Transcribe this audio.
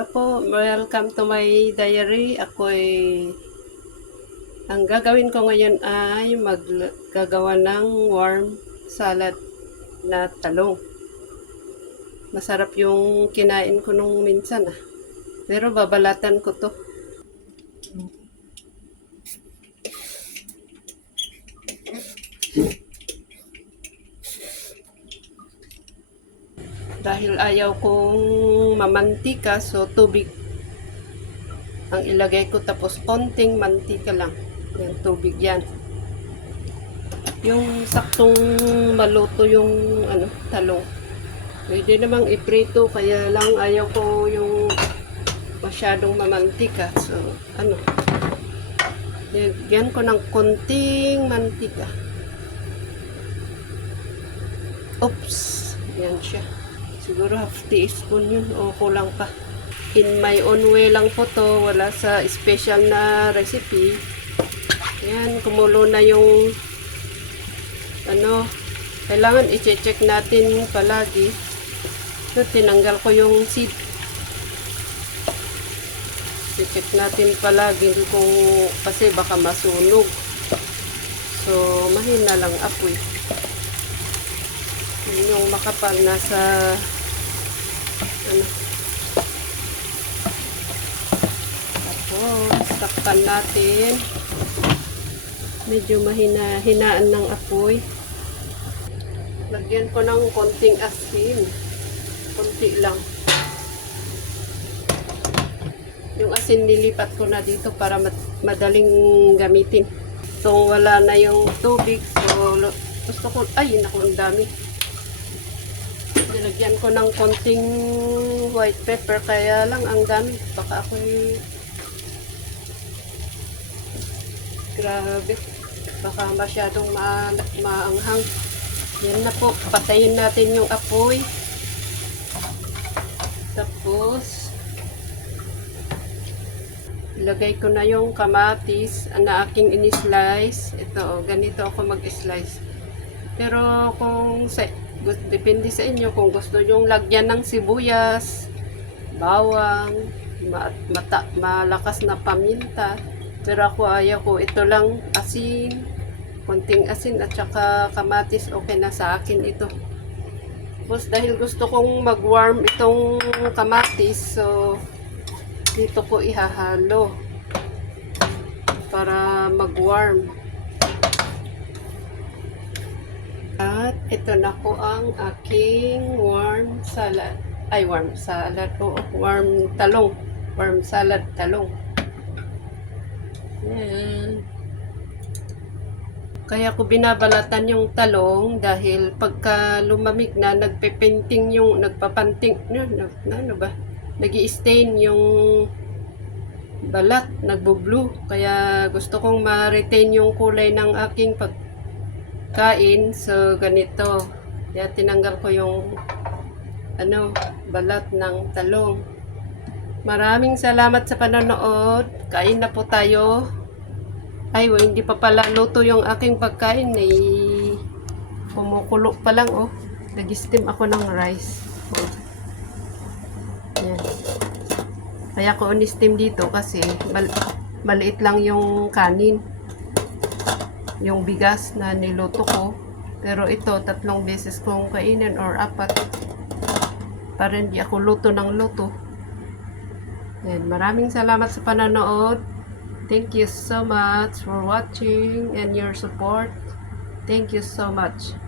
Hello po, welcome to my diary. Ang gagawin ko ngayon ay maggagawa ng warm salad na talong. Masarap yung kinain ko nung minsan Pero babalatan ko to. Dahil ayaw kong mamantika, so tubig ang ilagay ko, tapos konting mantika lang. Yan, tubig yan. Yung saktong maluto yung talong. Pwede namang iprito, kaya lang ayaw ko yung masyadong mamantika. So, lagyan ko ng konting mantika. Oops, yan siya. Siguro half teaspoon yun o kulang pa. In my own way lang po to, wala sa special na recipe. Yan, kumulo na yung kailangan i-check natin palagi. So, tinanggal ko yung seed. I-check natin palagi kung kasi baka masunog. So, mahina lang apoy. Yung makapal nasa tapos takpan natin, medyo hinaan ng apoy. Lagyan ko ng konting asin, konti lang. Yung asin nilipat ko na dito para madaling gamitin. So wala na yung tubig, so gusto ko, naku, ang dami. Nilagyan ko ng konting white pepper, kaya lang ang dami. Baka ako'y grabe. Baka masyadong maanghang. Yan na po. Patayin natin yung apoy. Tapos, ilagay ko na yung kamatis na aking in-slice. Ito, ganito ako mag-slice. Pero kung depende sa inyo kung gusto nyong lagyan ng sibuyas, bawang, malakas na paminta. Pero ako ayaw ko, ito lang asin, konting asin at saka kamatis, okay na sa akin ito. Tapos dahil gusto kong mag-warm itong kamatis, so dito ko ihahalo para mag-warm. At ito na po ang aking warm salad. Warm salad. Warm talong. Warm salad talong. Yan. Kaya ko binabalatan yung talong dahil pagka lumamig na, nagpapanting, nag-i-stain yung balat, nagbo-blue. Kaya gusto kong ma-retain yung kulay ng aking pagkain. So ganito. Kaya tinanggal ko yung balat ng talong. Maraming salamat sa panonood. Kain na po tayo. Hindi pa pala luto yung aking pagkain. Kumukulo pa lang Nag-steam ako ng rice. Yan. Kaya ko on-steam dito kasi maliit lang yung kanin. Yung bigas na niluto ko. Pero ito, 3 beses kong kainin or 4. Para hindi ako luto ng luto. Yan. Maraming salamat sa panonood. Thank you so much for watching and your support. Thank you so much.